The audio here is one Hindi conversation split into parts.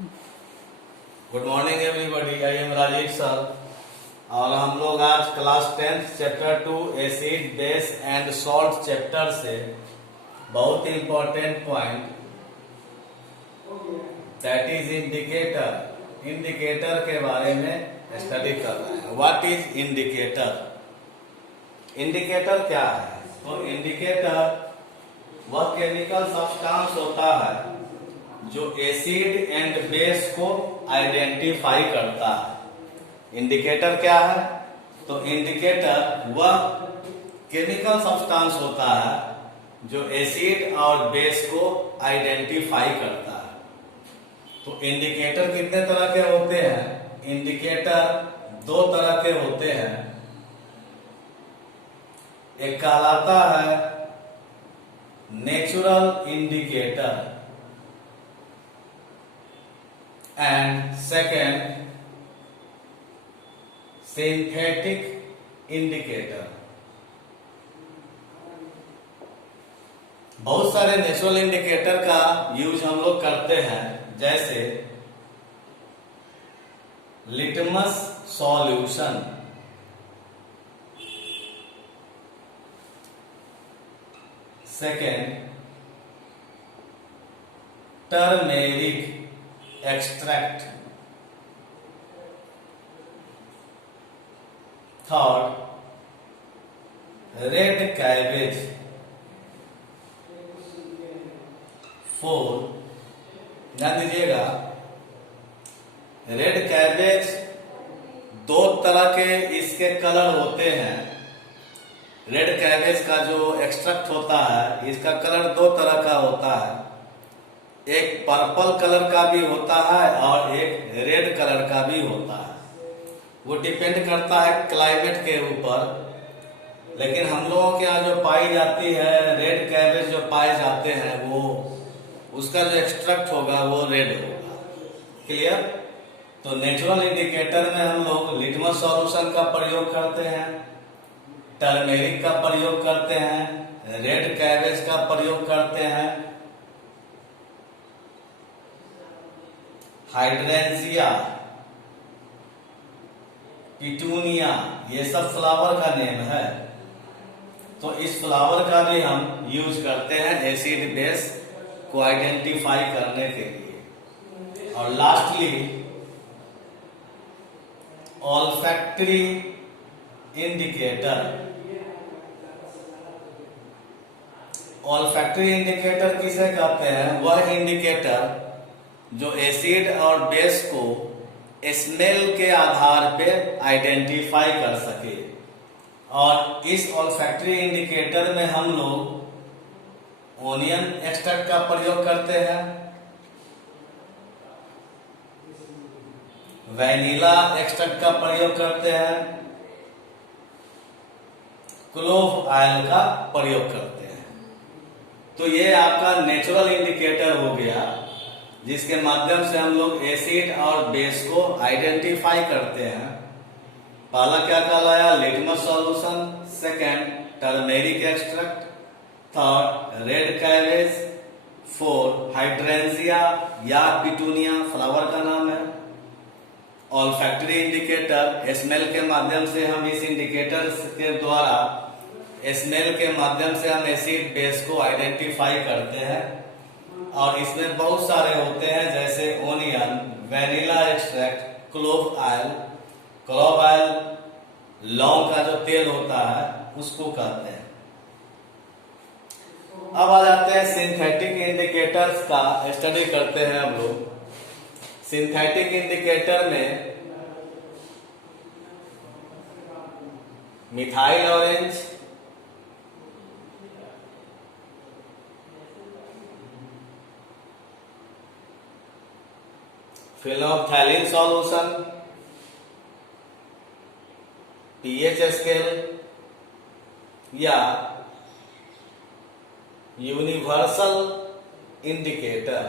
Good morning everybody, I am Rajesh sir. और हम लोग आज class 10 chapter 2 acid base and salt chapter से बहुत important point that is indicator के बारे में स्टडी कर रहे हैं। What is indicator? इंडिकेटर क्या है? तो इंडिकेटर वह केमिकल सब्सटेंस होता है जो एसिड एंड बेस को आइडेंटिफाई करता है। इंडिकेटर क्या है? तो इंडिकेटर वह केमिकल सब्सटेंस होता है जो एसिड और बेस को आइडेंटिफाई करता है। तो इंडिकेटर कितने तरह के होते हैं? इंडिकेटर दो तरह के होते हैं। एक कहलाता है natural indicator and second synthetic indicator। बहुत सारे नेचुरल इंडिकेटर का यूज हम लोग करते हैं, जैसे litmus solution, second turmeric extract, third red cabbage, fourth ध्यान दीजिएगा रेड कैबेज दो तरह के इसके कलर होते हैं। रेड कैबेज का जो एक्सट्रैक्ट होता है इसका कलर दो तरह का होता है, एक पर्पल कलर का भी होता है और एक रेड कलर का भी होता है। वो डिपेंड करता है क्लाइमेट के ऊपर, लेकिन हम लोगों के यहाँ जो पाई जाती है रेड कैबेज जो पाए जाते हैं वो उसका जो एक्सट्रैक्ट होगा वो रेड होगा। क्लियर? तो नेचुरल इंडिकेटर में हम लोग लिटमस सॉल्यूशन का प्रयोग करते हैं, टर्मेरिक का प्रयोग करते हैं, रेड कैबेज का प्रयोग करते हैं, हाइड्रेंसिया, पिटूनिया, ये सब फ्लावर का नेम है। तो इस फ्लावर का भी हम यूज करते हैं एसिड बेस को आइडेंटिफाई करने के लिए। और lastly olfactory indicator. Olfactory indicator किसे कहते हैं? वह इंडिकेटर जो एसिड और बेस को स्मेल के आधार पे आइडेंटिफाई कर सके। और इस ऑल्फैक्टरी इंडिकेटर में हम लोग ओनियन एक्सट्रैक्ट का प्रयोग करते हैं, वैनिला एक्सट्रैक्ट का प्रयोग करते हैं, क्लोव ऑयल का प्रयोग करते हैं। तो ये आपका नेचुरल इंडिकेटर हो गया जिसके माध्यम से हम लोग एसिड और बेस को आइडेंटिफाई करते हैं। पहला क्या कहलाया? Litmus solution, second turmeric extract, third red cabbage, fourth hydrangea या पिटूनिया फ्लावर का नाम है। ऑल्फैक्टरी इंडिकेटर स्मेल के माध्यम से हम इस इंडिकेटर के द्वारा स्मेल के माध्यम से हम एसिड बेस को आइडेंटिफाई करते हैं। और इसमें बहुत सारे होते हैं जैसे onion, vanilla extract, clove oil लौंग का जो तेल होता है उसको कहते हैं। अब आ जाते हैं सिंथेटिक इंडिकेटर्स का स्टडी करते हैं हम लोग। सिंथेटिक इंडिकेटर में methyl orange, phenolphthalein solution, pH scale या यूनिवर्सल इंडिकेटर,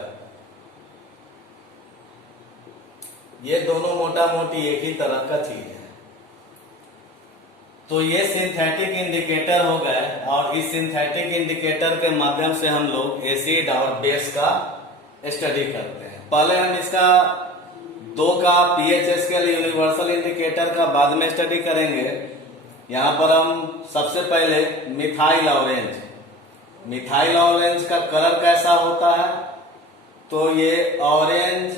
ये दोनों मोटा मोटी एक ही तरह का चीज है। तो ये सिंथेटिक इंडिकेटर हो गए और इस सिंथेटिक इंडिकेटर के माध्यम से हम लोग एसिड और बेस का स्टडी करते हैं। पहले हम इसका 2 का पीएचएस के लिए यूनिवर्सल इंडिकेटर का बाद में स्टडी करेंगे। यहाँ पर हम सबसे पहले मिथाइल ऑरेंज, मिथाइल ऑरेंज का कलर कैसा होता है, तो ये ऑरेंज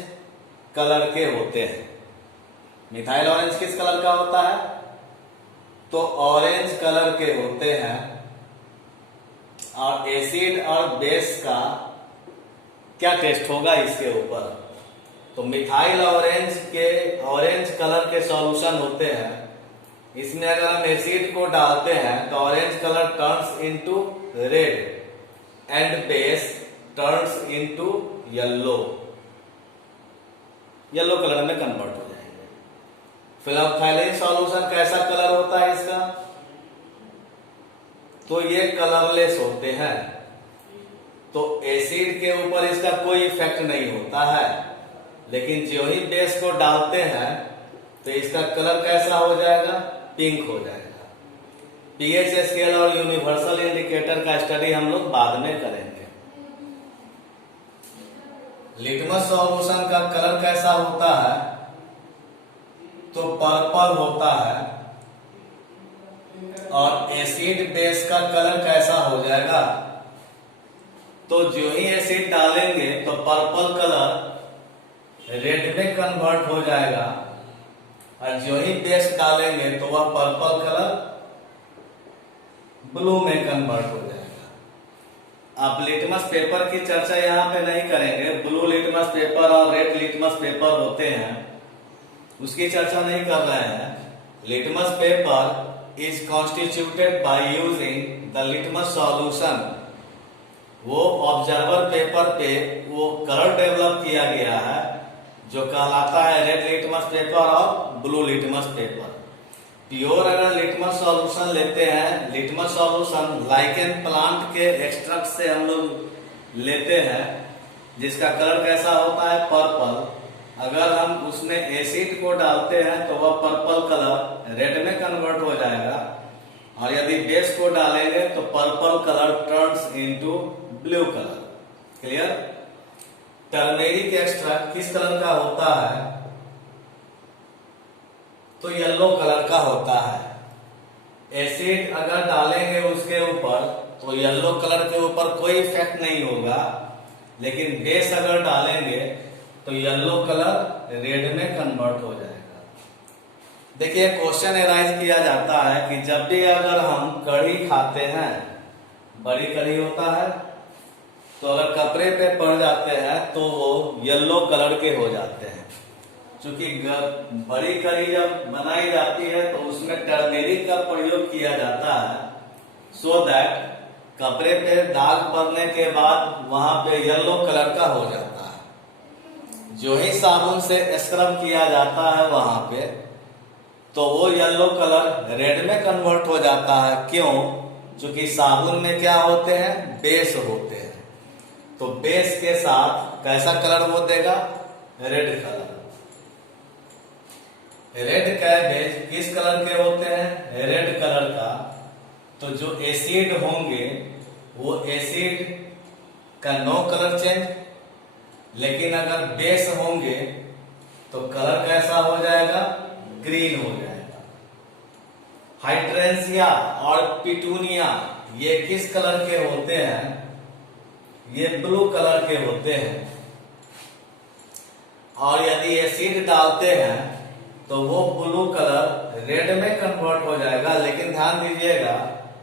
कलर के होते हैं। मिथाइल ऑरेंज किस कलर का होता है, तो ऑरेंज कलर के होते हैं। और एसिड और बेस का क्या टेस्ट होगा इसके ऊपर, तो मिथाइल ऑरेंज के ऑरेंज कलर के सॉल्यूशन होते हैं। इसमें अगर हम एसिड को डालते हैं तो orange colour turns into red and base turns into yellow, yellow colour में कन्वर्ट हो जाएंगे। फिनोल्फथालीन सॉल्यूशन कैसा कलर होता है इसका, तो ये कलरलेस होते हैं। तो एसिड के ऊपर इसका कोई इफेक्ट नहीं होता है, लेकिन जो ही बेस को डालते हैं तो इसका कलर कैसा हो जाएगा, पिंक हो जाएगा। पीएच स्केल और यूनिवर्सल इंडिकेटर का स्टडी हम लोग बाद में करेंगे। लिटमस सॉल्यूशन का कलर कैसा होता है, तो पर्पल होता है। और एसिड बेस का कलर कैसा हो जाएगा, तो जो ही एसिड डालेंगे तो पर्पल कलर रेड में कन्वर्ट हो जाएगा, और जो ही बेस डालेंगे तो वह पर्पल कलर ब्लू में कन्वर्ट हो जाएगा। आप लिटमस पेपर की चर्चा यहाँ पे नहीं करेंगे। ब्लू लिटमस पेपर और रेड लिटमस पेपर होते हैं, उसकी चर्चा नहीं कर रहे हैं। Litmus paper is constituted by using the litmus solution. वो ऑब्जर्वर पेपर पे वो कलर डेवलप किया गया है जो कहलाता है रेड लिटमस पेपर और ब्लू लिटमस पेपर। प्योर अगर लिटमस सॉल्यूशन लेते हैं, लिटमस सॉल्यूशन लाइकेन प्लांट के एक्सट्रैक्ट से हम लोग लेते हैं, जिसका कलर कैसा होता है, पर्पल। अगर हम उसमें एसिड को डालते हैं तो वह पर्पल कलर रेड में कन्वर्ट हो जाएगा, और यदि बेस को डालेंगे तो purple colour turns into blue colour. Clear. Turmeric extract किस कलर का होता है, तो येलो कलर का होता है। एसिड अगर डालेंगे उसके ऊपर तो येलो कलर के ऊपर कोई इफेक्ट नहीं होगा, लेकिन बेस अगर डालेंगे तो येलो कलर रेड में कन्वर्ट हो जाएगा। देखिए क्वेश्चन एराइज किया जाता है कि जब भी अगर हम कढ़ी खाते हैं, बड़ी कढ़ी होता है, तो अगर कपड़े पे पड़ जाते हैं तो वो येलो कलर के हो जाते हैं। क्योंकि बड़ी कढ़ी जब बनाई जाती है तो उसमें टर्मेरिक का प्रयोग किया जाता है, सो दैट कपड़े पे दाग पड़ने के बाद वहां पे येलो कलर का हो जाता है। जो ही साबुन से स्क्रब किया जाता है वहां पे, तो वो येलो कलर रेड में कन्वर्ट हो जाता है। क्यों? क्योंकि साबुन में क्या होते हैं, बेस होते हैं। तो बेस के साथ कैसा कलर वो देगा, रेड कलर। रेड का बेस किस कलर के होते हैं, रेड कलर का। तो जो एसिड होंगे वो एसिड का नो कलर चेंज, लेकिन अगर बेस होंगे तो कलर कैसा हो जाएगा, ग्रीन हो जाएगा। हाइड्रेंसिया और पिटूनिया ये किस कलर के होते हैं, ये ब्लू कलर के होते हैं। और यदि एसिड डालते हैं तो वो ब्लू कलर रेड में कन्वर्ट हो जाएगा, लेकिन ध्यान दीजिएगा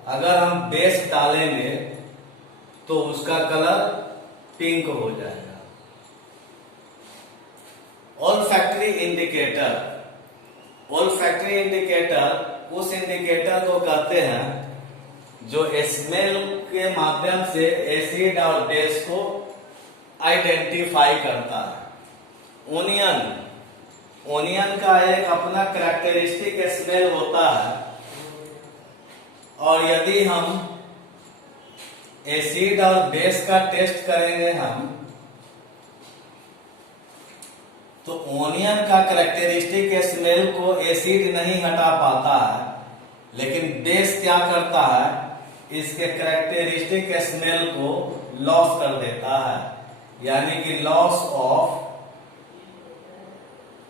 अगर हम बेस डालेंगे तो उसका कलर पिंक हो जाएगा। ओल्फैक्टरी इंडिकेटर, ओल्फैक्टरी इंडिकेटर उस इंडिकेटर को कहते हैं जो स्मेल के माध्यम से एसिड और बेस को आइडेंटिफाई करता है। ओनियन, ओनियन का एक अपना कैरेक्टरिस्टिक स्मेल होता है, और यदि हम एसिड और बेस का टेस्ट करेंगे हम, तो ओनियन का कैरेक्टरिस्टिक स्मेल को एसिड नहीं हटा पाता है, लेकिन बेस क्या करता है, इसके कैरेक्टरिस्टिक स्मेल को लॉस कर देता है, यानी कि लॉस ऑफ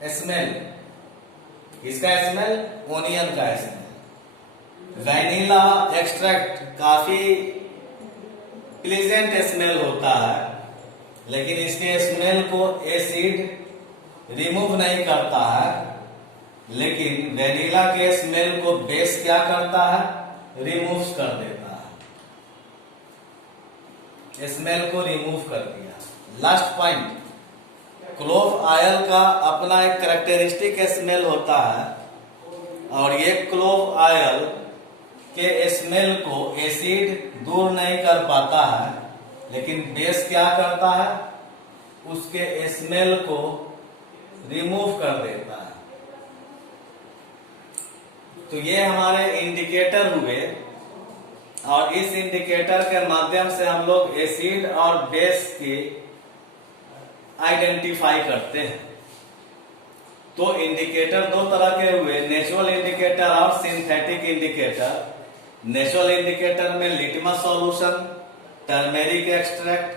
स्मेल, इसका स्मेल, ओनियन का स्मेल। वैनिला एक्सट्रैक्ट काफी प्लीजेंट स्मेल होता है, लेकिन इसके स्मेल को एसिड रिमूव नहीं करता है, लेकिन वैनिला के स्मेल को बेस क्या करता है, रिमूव कर देता है, स्मेल को रिमूव कर दिया। लास्ट पॉइंट, क्लोव ऑयल का अपना एक कैरेक्टरिस्टिक स्मेल होता है, और ये क्लोव ऑयल के स्मेल को एसिड दूर नहीं कर पाता है, लेकिन बेस क्या करता है, उसके स्मेल को रिमूव कर देता है। तो ये हमारे इंडिकेटर हुए, और इस इंडिकेटर के माध्यम से हम लोग एसिड और बेस की आइडेंटिफाई करते हैं। तो इंडिकेटर दो तरह के हुए, नेचुरल इंडिकेटर और सिंथेटिक इंडिकेटर। नेचुरल इंडिकेटर में litmus solution, turmeric extract,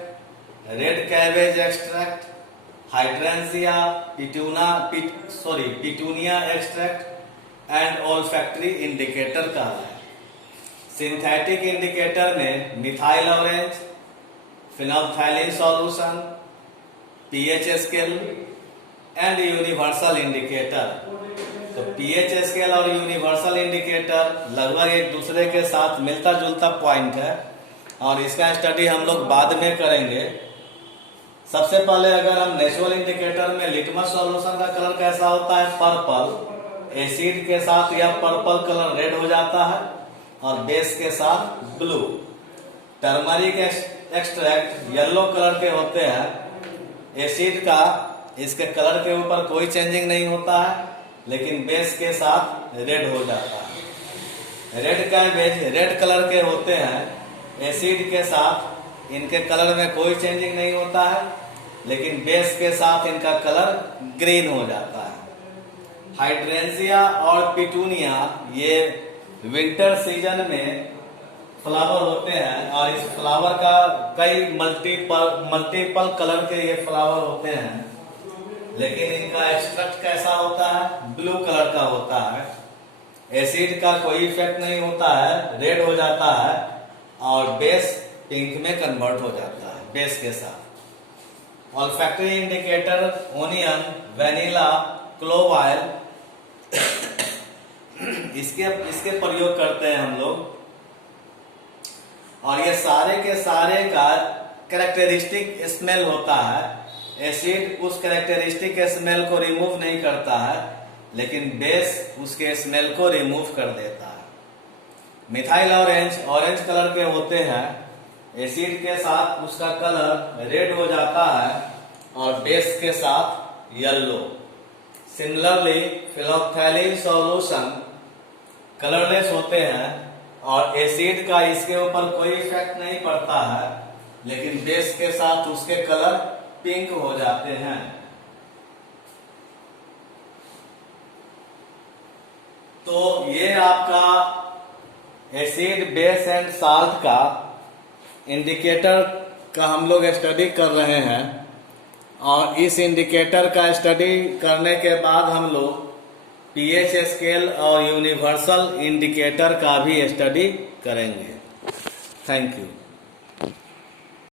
red cabbage extract, hydrangea petunia extract and olfactory indicator का है। सिंथेटिक इंडिकेटर में methyl orange, phenolphthalein solution, pH scale and universal indicator. तो पीएच स्केल और यूनिवर्सल इंडिकेटर लगभग एक दूसरे के साथ मिलता जुलता पॉइंट है, और इसका स्टडी हम लोग बाद में करेंगे। सबसे पहले अगर हम नेचुरल इंडिकेटर में लिटमस सॉल्यूशन का कलर कैसा होता है, पर्पल, एसिड के साथ यह पर्पल कलर रेड हो जाता है, और बेस के साथ blue. Turmeric extract yellow colour के होते हैं, एसिड का इसके कलर के ऊपर कोई चेंजिंग नहीं होता है, लेकिन बेस के साथ रेड हो जाता है। रेड कैबेज रेड कलर के होते हैं, एसिड के साथ इनके कलर में कोई चेंजिंग नहीं होता है, लेकिन बेस के साथ इनका कलर ग्रीन हो जाता है। हाइड्रेंसिया और पिटूनिया ये विंटर सीजन में फ्लावर होते हैं, और इस फ्लावर का कई मल्टीपल कलर के ये फ्लावर होते हैं, लेकिन इनका एक्सट्रैक्ट कैसा होता है, ब्लू कलर का होता है। एसिड का कोई इफेक्ट नहीं होता है, रेड हो जाता है, और बेस पिंक में कन्वर्ट हो जाता है बेस के साथ। Olfactory indicator onion, vanilla, clove oil इसके प्रयोग करते हैं हम लोग, और ये सारे के सारे का कैरेक्टरिस्टिक स्मेल होता है। एसिड उस कैरेक्टरिस्टिक स्मेल को रिमूव नहीं करता है, लेकिन बेस उसके स्मेल को रिमूव कर देता है। मिथाइल ऑरेंज कलर के होते हैं, एसिड के साथ उसका कलर रेड हो जाता है, और बेस के साथ yellow. Similarly phenolphthalein solution colourless होते हैं, और एसिड का इसके ऊपर कोई इफेक्ट नहीं पड़ता है, लेकिन बेस के साथ उसके कलर पिंक हो जाते हैं। तो ये आपका एसिड, बेस एंड साल्ट का इंडिकेटर का हम लोग स्टडी कर रहे हैं, और इस इंडिकेटर का स्टडी करने के बाद हम लोग पीएच स्केल और यूनिवर्सल इंडिकेटर का भी स्टडी करेंगे। Thank you.